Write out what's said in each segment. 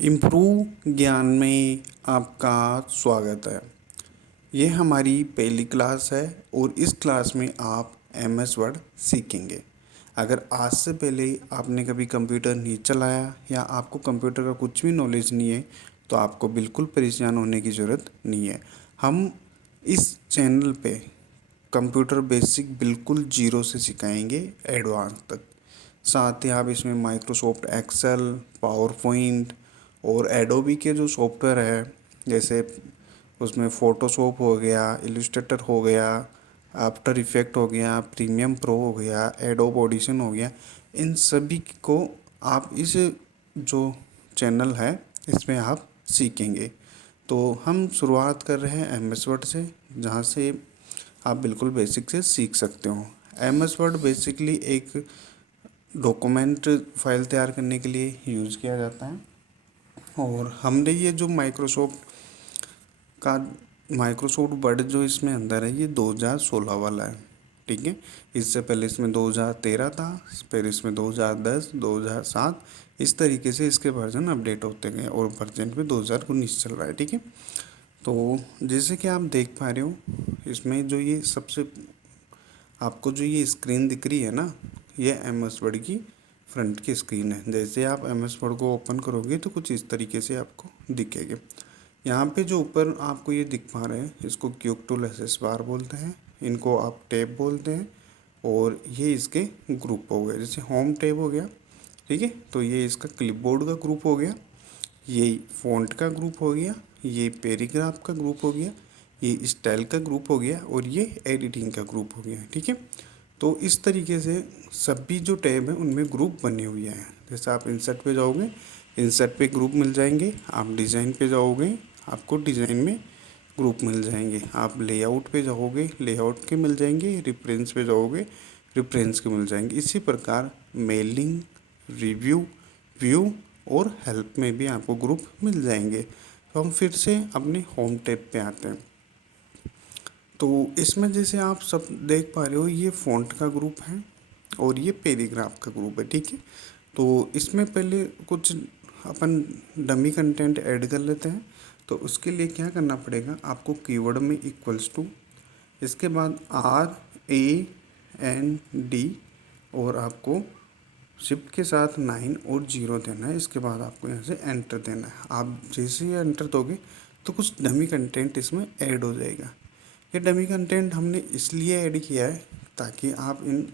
Improve ज्ञान में आपका स्वागत है। ये हमारी पहली क्लास है और इस क्लास में आप एमएस वर्ड सीखेंगे। अगर आज से पहले आपने कभी कंप्यूटर नहीं चलाया या आपको कंप्यूटर का कुछ भी नॉलेज नहीं है तो आपको बिल्कुल परेशान होने की ज़रूरत नहीं है। हम इस चैनल पे कंप्यूटर बेसिक बिल्कुल जीरो से सिखाएंगे एडवांस तक। साथ ही आप इसमें माइक्रोसॉफ्ट एक्सेल, पावर पॉइंट और एडोबी के जो सॉफ्टवेयर है, जैसे उसमें फ़ोटोशॉप हो गया, इलस्ट्रेटर हो गया, आफ्टर इफेक्ट हो गया, प्रीमियम प्रो हो गया, एडोब ऑडिशन हो गया, इन सभी को आप इस जो चैनल है इसमें आप सीखेंगे। तो हम शुरुआत कर रहे हैं एम एस वर्ड से, जहाँ से आप बिल्कुल बेसिक से सीख सकते हो। एम एस वर्ड बेसिकली एक डॉक्यूमेंट फाइल तैयार करने के लिए यूज़ किया जाता है और हमने ये जो का माइक्रोसॉफ्ट वर्ड जो इसमें अंदर है ये 2016 वाला है। ठीक है, इससे पहले इसमें 2013 था, फिर इसमें 2010, 2007, इस तरीके से इसके वर्जन अपडेट होते गए और वर्जन पे 2019 चल रहा है। ठीक है, तो जैसे कि आप देख पा रहे हो इसमें जो ये सबसे आपको जो ये स्क्रीन दिख रही है ना, ये एम एस वर्ड की फ्रंट की स्क्रीन है। जैसे आप एम एस वर्ड को ओपन करोगे तो कुछ इस तरीके से आपको दिखेगा। यहाँ पे जो ऊपर आपको ये दिख पा रहे हैं इसको क्यूब टूल एसेस बार बोलते हैं, इनको आप टैब बोलते हैं और ये इसके ग्रुप हो गए। जैसे होम टैब हो गया, ठीक है, तो ये इसका क्लिपबोर्ड का ग्रुप हो गया, ये फ़ॉन्ट का ग्रुप हो गया, ये पैराग्राफ का ग्रुप हो गया, ये स्टाइल का ग्रुप हो गया और ये एडिटिंग का ग्रुप हो गया। ठीक है, तो इस तरीके से सभी जो टैब हैं उनमें ग्रुप बने हुए हैं। जैसे आप इंसर्ट पे जाओगे, इंसर्ट पे ग्रुप मिल जाएंगे, आप डिज़ाइन पे जाओगे आपको डिज़ाइन में ग्रुप मिल जाएंगे, आप लेआउट पे जाओगे लेआउट के मिल जाएंगे, रेफरेंस पे जाओगे रेफरेंस के मिल जाएंगे। इसी प्रकार मेलिंग, रिव्यू, व्यू और हेल्प में भी आपको ग्रुप मिल जाएंगे। तो हम फिर से अपने होम टैब पे आते हैं। तो इसमें जैसे आप सब देख पा रहे हो ये फ़ॉन्ट का ग्रुप है और ये पैराग्राफ का ग्रुप है। ठीक है, तो इसमें पहले कुछ अपन डमी कंटेंट ऐड कर लेते हैं। तो उसके लिए क्या करना पड़ेगा, आपको कीवर्ड में इक्वल्स टू, इसके बाद RAND और आपको शिफ्ट के साथ 9 और 0 देना है। इसके बाद आपको यहाँ से एंटर देना है। आप जैसे ही एंटर दोगे तो कुछ डमी कंटेंट इसमें ऐड हो जाएगा। ये डमी कंटेंट हमने इसलिए ऐड किया है ताकि आप इन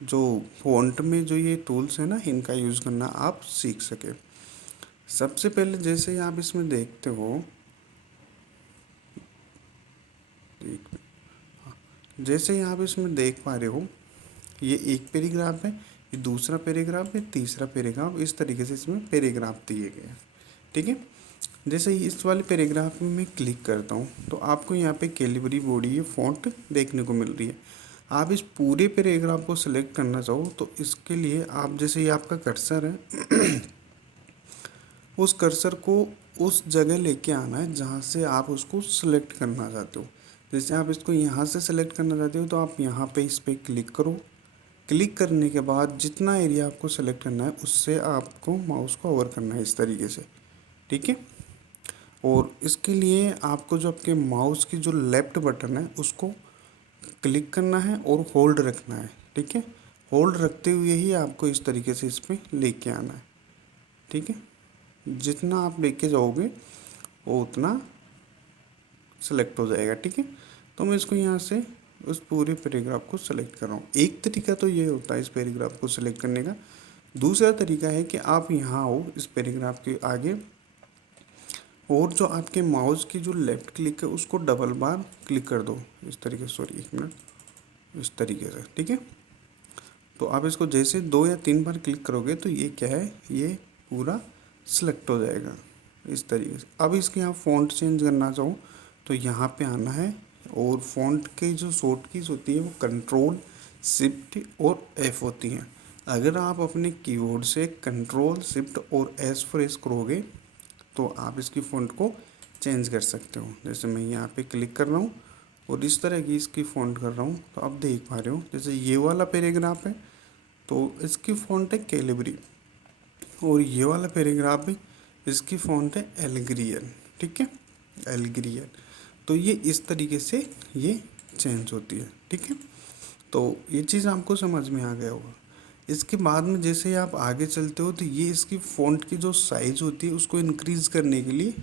जो फ़ॉन्ट में जो ये टूल्स हैं ना इनका यूज़ करना आप सीख सके। सबसे पहले जैसे ही आप इसमें देखते हो, जैसे ही आप इसमें देख पा रहे हो ये एक पैराग्राफ है, ये दूसरा पैराग्राफ है, तीसरा पैराग्राफ, इस तरीके से इसमें पैराग्राफ दिए गए हैं। ठीक है, जैसे इस वाले पैराग्राफ में मैं क्लिक करता हूँ तो आपको यहाँ पे कैलिबरी बॉडी ये फ़ॉन्ट देखने को मिल रही है। आप इस पूरे पैराग्राफ को सिलेक्ट करना चाहो तो इसके लिए आप जैसे ये आपका कर्सर है उस कर्सर को उस जगह लेके आना है जहाँ से आप उसको सिलेक्ट करना चाहते हो। जैसे आप इसको यहाँ से सिलेक्ट करना चाहते हो तो आप यहाँ पे इस पर क्लिक करो। क्लिक करने के बाद जितना एरिया आपको सेलेक्ट करना है उससे आपको माउस को ओवर करना है इस तरीके से। ठीक है, और इसके लिए आपको जो आपके माउस की जो लेफ़्ट बटन है उसको क्लिक करना है और होल्ड रखना है। ठीक है, होल्ड रखते हुए ही आपको इस तरीके से इस पर लेके आना है। ठीक है, जितना आप लेके जाओगे वो उतना सेलेक्ट हो जाएगा। ठीक है, तो मैं इसको यहाँ से उस पूरे पैराग्राफ को सेलेक्ट कर रहा हूँ। एक तरीका तो ये होता है इस पैराग्राफ को सेलेक्ट करने का। दूसरा तरीका है कि आप यहाँ आओ इस पैराग्राफ के आगे और जो आपके माउस की जो लेफ़्ट क्लिक है उसको डबल बार क्लिक कर दो इस तरीके से, सॉरी एक मिनट, इस तरीके से। ठीक है, तो आप इसको जैसे 2 या 3 बार क्लिक करोगे तो ये क्या है, ये पूरा सेलेक्ट हो जाएगा इस तरीके से। अब इसके यहाँ फ़ॉन्ट चेंज करना चाहो तो यहाँ पे आना है और फ़ॉन्ट के जो शॉर्ट कीज़ होती है वो कंट्रोल, शिफ्ट और F होती हैं। अगर आप अपने कीबोर्ड से कंट्रोल, शिफ्ट और S प्रेस करोगे तो आप इसकी फ़ॉन्ट को चेंज कर सकते हो। जैसे मैं यहाँ पे क्लिक कर रहा हूँ और इस तरह की इसकी फ़ॉन्ट कर रहा हूँ तो आप देख पा रहे हो जैसे ये वाला पैराग्राफ है तो इसकी फ़ॉन्ट है कैलिबरी और ये वाला पैराग्राफ है इसकी फ़ॉन्ट है एल्ग्रियल, ठीक है, एल्ग्रियल। तो ये इस तरीके से ये चेंज होती है, ठीक है। तो ये चीज़ आपको समझ में आ गया होगा। इसके बाद में जैसे आप आगे चलते हो तो ये इसकी फ़ॉन्ट की जो साइज़ होती है उसको इंक्रीज़ करने के लिए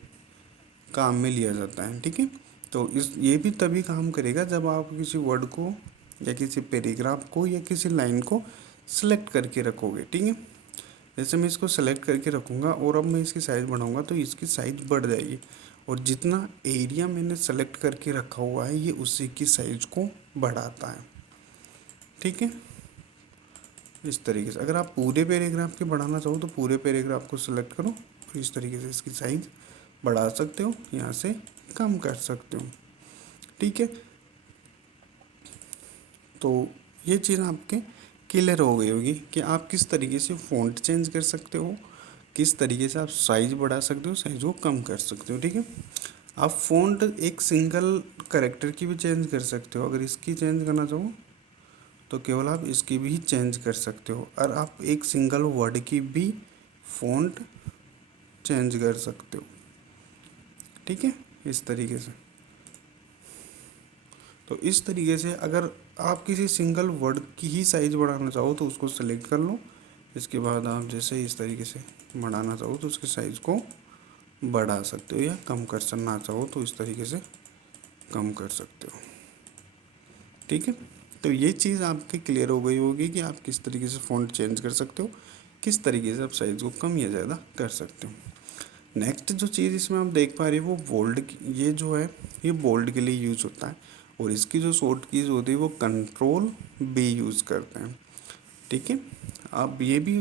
काम में लिया जाता है, ठीक है। तो इस ये भी तभी काम करेगा जब आप किसी वर्ड को या किसी पैराग्राफ को या किसी लाइन को सेलेक्ट करके रखोगे, ठीक है। जैसे मैं इसको सेलेक्ट करके रखूँगा और अब मैं इसकी साइज़ बढ़ाऊँगा तो इसकी साइज़ बढ़ जाएगी, और जितना एरिया मैंने सेलेक्ट करके रखा हुआ है ये उसी की साइज़ को बढ़ाता है, ठीक है। इस तरीके से अगर आप पूरे पैराग्राफ के बढ़ाना चाहो तो पूरे पैराग्राफ को सेलेक्ट करो और इस तरीके से इसकी साइज़ बढ़ा सकते हो, यहाँ से कम कर सकते हो, ठीक है। तो ये चीज़ आपके क्लियर हो गई होगी कि आप किस तरीके से फ़ॉन्ट चेंज कर सकते हो, किस तरीके से आप साइज़ बढ़ा सकते हो, साइज़ को कम कर सकते हो, ठीक है। आप फ़ॉन्ट एक सिंगल कैरेक्टर की भी चेंज कर सकते हो, अगर इसकी चेंज करना चाहो तो केवल आप इसकी भी चेंज कर सकते हो, और आप एक सिंगल वर्ड की भी फ़ॉन्ट चेंज कर सकते हो, ठीक है, इस तरीके से। तो इस तरीके से अगर आप किसी सिंगल वर्ड की ही साइज़ बढ़ाना चाहो तो उसको सेलेक्ट कर लो। इसके बाद आप जैसे इस तरीके से बढ़ाना चाहो तो उसकी साइज़ को बढ़ा सकते हो, या कम करना चाहो तो इस तरीके से कम कर सकते हो, ठीक है। तो ये चीज़ आपकी क्लियर हो गई होगी कि आप किस तरीके से फ़ॉन्ट चेंज कर सकते हो, किस तरीके से आप साइज़ को कम या ज़्यादा कर सकते हो। नेक्स्ट जो चीज़ इसमें आप देख पा रहे हो वो बोल्ड, ये जो है ये बोल्ड के लिए यूज़ होता है, और इसकी जो शॉर्ट कीज़ होती है वो कंट्रोल बी यूज़ करते हैं, ठीक है। अब ये भी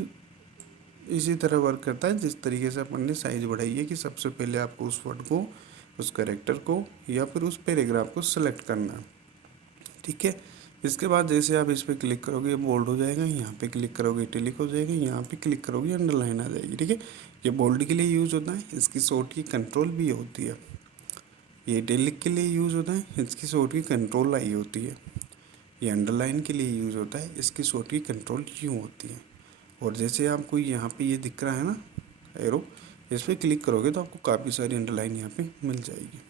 इसी तरह वर्क करता है जिस तरीके से अपन ने साइज़ बढ़ाई है कि सबसे पहले आपको उस वर्ड को, उस कैरेक्टर को या फिर उस पैराग्राफ को सेलेक्ट करना है, ठीक है। इसके बाद जैसे आप इस पर क्लिक करोगे बोल्ड हो जाएगा, यहाँ पे क्लिक करोगे इटैलिक हो जाएगा, यहाँ पे क्लिक करोगे अंडरलाइन आ जाएगी, ठीक है। ये बोल्ड के लिए यूज़ होता है, इसकी शॉर्ट की कंट्रोल भी होती है। ये इटैलिक के लिए यूज़ होता है, इसकी शॉर्ट की कंट्रोल आई होती है। ये अंडरलाइन के लिए यूज़ होता है, इसकी शॉर्ट की कंट्रोल यूँ होती है। और जैसे आपको यहाँ पे ये दिख रहा है ना एरो, इस पर क्लिक करोगे तो आपको काफ़ी सारी अंडरलाइन यहाँ पे मिल जाएगी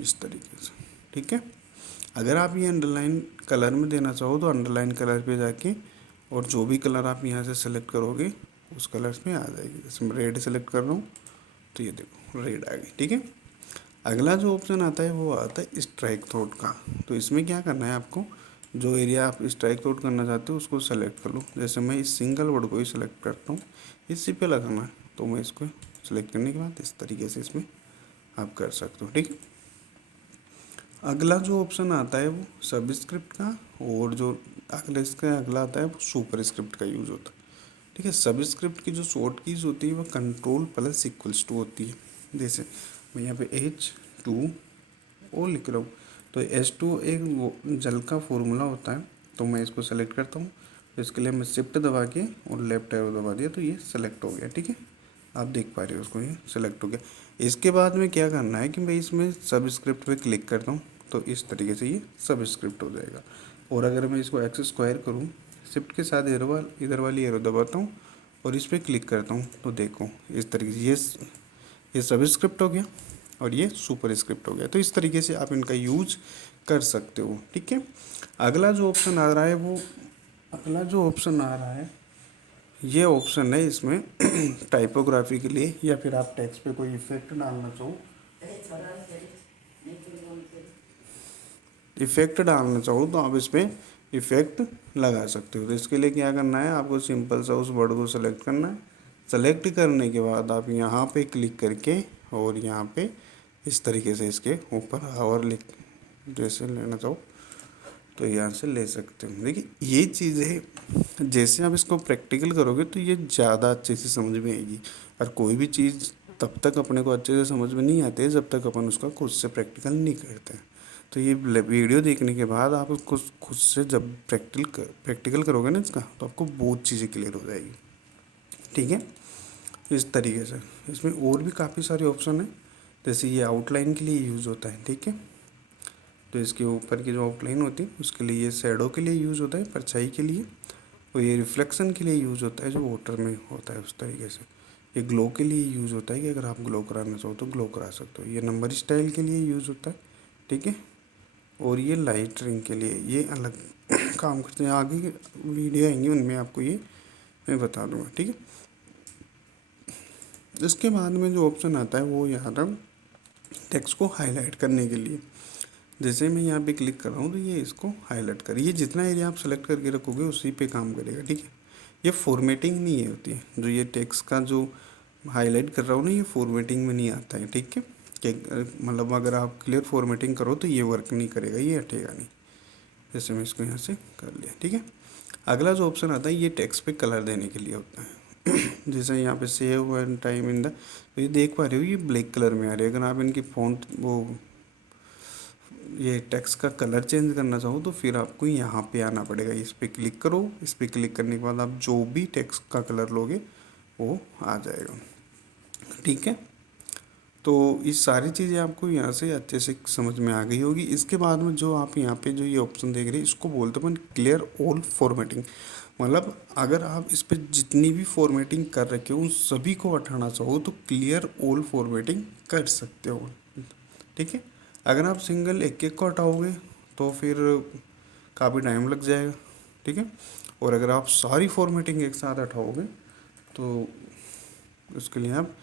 इस तरीके से, ठीक है। अगर आप ये अंडरलाइन कलर में देना चाहो तो अंडरलाइन कलर पे जाके और जो भी कलर आप यहाँ से सेलेक्ट करोगे उस कलर में आ जाएगी। जैसे मैं रेड सेलेक्ट कर रहा हूँ तो ये देखो रेड आ गई, ठीक है। अगला जो ऑप्शन आता है वो आता है स्ट्राइक थ्रोट का। तो इसमें क्या करना है आपको, जो एरिया आप स्ट्राइक थ्रोट करना चाहते हो उसको सेलेक्ट कर लो। जैसे मैं इस सिंगल वर्ड को ही सिलेक्ट करता हूँ, इसी पे लगाना है, तो मैं इसको सेलेक्ट करने के बाद इस तरीके से इसमें आप कर सकते हो, ठीक है। अगला जो ऑप्शन आता है वो सबस्क्रिप्ट का, और जो अगला आता है वो सुपर स्क्रिप्ट का यूज़ होता है, ठीक है। सबस्क्रिप्ट की जो शॉर्ट कीज होती है वो कंट्रोल प्लस इक्वल्स टू होती है। जैसे मैं यहाँ पे H2O लिख रहा हूँ तो H2 एक वो जल का फॉर्मूला होता है, तो मैं इसको सेलेक्ट करता हूँ। तो इसके लिए मैं शिफ्ट दबा के और लेफ्ट एरो दबा दिया तो ये सेलेक्ट हो गया, ठीक है। आप देख पा रहे हो उसको, ये सेलेक्ट हो गया। इसके बाद में क्या करना है कि मैं इसमें सबस्क्रिप्ट पे क्लिक करता हूँ तो इस तरीके से ये सबस्क्रिप्ट हो जाएगा। और अगर मैं इसको एक्स स्क्वायर करूँ, शिफ्ट के साथ इधर वाली एरो दबाता हूँ और इस पर क्लिक करता हूँ तो देखो इस तरीके से ये सबस्क्रिप्ट हो गया और ये सुपर स्क्रिप्ट हो गया। तो इस तरीके से आप इनका यूज कर सकते हो, ठीक है। अगला जो ऑप्शन आ रहा है वो अगला जो ऑप्शन आ रहा है ये ऑप्शन है इसमें टाइपोग्राफी के लिए, या फिर आप टेक्स्ट पे कोई इफेक्ट डालना चाहो, तो आप इस पर इफ़ेक्ट लगा सकते हो। तो इसके लिए क्या करना है, आपको सिंपल सा उस वर्ड को सेलेक्ट करना है। सेलेक्ट करने के बाद आप यहाँ पे क्लिक करके और यहाँ पे इस तरीके से इसके ऊपर और लिख जैसे लेना चाहो तो यहाँ से ले सकते हो। देखिए ये चीज़ें जैसे आप इसको प्रैक्टिकल करोगे तो ये ज़्यादा अच्छे से समझ में आएगी। और कोई भी चीज़ तब तक अपने को अच्छे से समझ में नहीं आती है जब तक अपन उसका खुद से प्रैक्टिकल नहीं करते। तो ये वीडियो देखने के बाद आप उसको खुद से जब प्रैक्टिकल करोगे ना इसका, तो आपको बहुत चीज़ें क्लियर हो जाएगी, ठीक है। इस तरीके से इसमें और भी काफ़ी सारे ऑप्शन हैं। जैसे ये आउटलाइन के लिए यूज़ होता है, ठीक है। तो इसके ऊपर की जो आउटलाइन होती है उसके लिए ये शैडो के लिए यूज़ होता है, परछाई के लिए। और ये रिफ्लेक्शन के लिए यूज़ होता है जो वाटर में होता है उस तरीके से। ये ग्लो के लिए यूज़ होता है कि अगर आप ग्लो कराना चाहो तो ग्लो करा सकते हो। ये नंबर स्टाइल के लिए यूज़ होता है, ठीक है। और ये लाइट रिंग के लिए ये अलग काम करते हैं। आगे की वीडियो आएंगी उनमें आपको ये मैं बता दूंगा, ठीक है। इसके बाद में जो ऑप्शन आता है वो यहाँ पर टेक्स्ट को हाईलाइट करने के लिए। जैसे मैं यहाँ पे क्लिक कर रहा हूँ तो ये इसको हाईलाइट कर, ये जितना एरिया आप सेलेक्ट करके रखोगे उसी पे काम करेगा, ठीक है। ये फॉर्मेटिंग नहीं है होती है, जो ये टेक्स्ट का जो हाईलाइट कर रहा हूँ ना ये फॉर्मेटिंग में नहीं आता है, ठीक है। मतलब अगर आप क्लियर फॉर्मेटिंग करो तो ये वर्क नहीं करेगा, ये हटेगा नहीं। जैसे मैं इसको यहाँ से कर लिया, ठीक है। अगला जो ऑप्शन आता है ये टेक्स्ट पे कलर देने के लिए होता है। जैसे यहाँ पे save and time in the, तो ये देख पा रहे हो ये ब्लैक कलर में आ रही है। अगर आप इनकी फ़ॉन्ट वो ये टेक्स्ट का कलर चेंज करना चाहो तो फिर आपको यहाँ पे आना पड़ेगा। इस पर क्लिक करो, इस पर क्लिक करने के बाद आप जो भी टेक्स्ट का कलर लोगे वो आ जाएगा, ठीक है। तो ये सारी चीज़ें आपको यहाँ से अच्छे से समझ में आ गई होगी। इसके बाद में जो आप यहाँ पे जो ये ऑप्शन देख रहे हैं इसको बोलते हैं क्लियर ऑल फॉर्मेटिंग। मतलब अगर आप इस पर जितनी भी फॉर्मेटिंग कर रखे हो उन सभी को हटाना चाहो तो क्लियर ऑल फॉर्मेटिंग कर सकते हो, ठीक है। अगर आप सिंगल एक एक को हटाओगे तो फिर काफ़ी टाइम लग जाएगा, ठीक है। और अगर आप सारी फॉर्मेटिंग एक साथ हटाओगे तो उसके लिए आप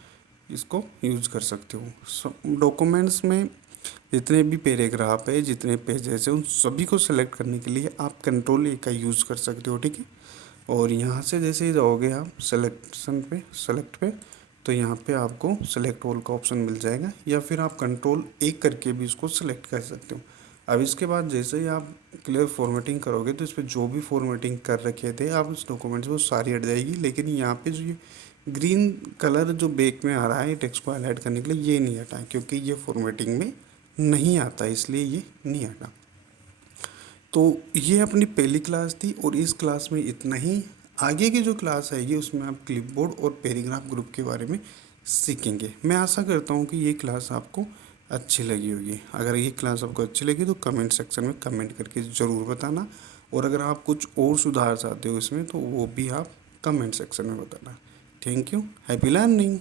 इसको यूज कर सकते हो। डॉक्यूमेंट्स में जितने भी पैराग्राफ है, जितने पेजेस हैं, उन सभी को सेलेक्ट करने के लिए आप कंट्रोल A का यूज़ कर सकते हो, ठीक है। और यहाँ से जैसे ही जाओगे आप सेलेक्शन पे, सेलेक्ट पे, तो यहाँ पे आपको सेलेक्ट ऑल का ऑप्शन मिल जाएगा, या फिर आप कंट्रोल A करके भी इसको सेलेक्ट कर सकते हो। अब इसके बाद जैसे ही आप क्लियर फॉर्मेटिंग करोगे तो इस पर जो भी फॉर्मेटिंग कर रखे थे आप उस डॉक्यूमेंट से वो सारी हट जाएगी। लेकिन यहाँ पे जो ये ग्रीन कलर जो बैक में आ रहा है टेक्स्ट को हाईलाइट करने के लिए, ये नहीं हटा क्योंकि ये फॉर्मेटिंग में नहीं आता, इसलिए ये नहीं हटा। तो ये अपनी पहली क्लास थी और इस क्लास में इतना ही। आगे की जो क्लास आएगी उसमें आप क्लिपबोर्ड और पैराग्राफ ग्रुप के बारे में सीखेंगे। मैं आशा करता हूँ कि ये क्लास आपको अच्छी लगी होगी। अगर ये क्लास आपको अच्छी लगी तो कमेंट सेक्शन में कमेंट करके ज़रूर बताना, और अगर आप कुछ और सुधार चाहते हो इसमें तो वो भी आप कमेंट सेक्शन में बताना। Thank you, happy learning.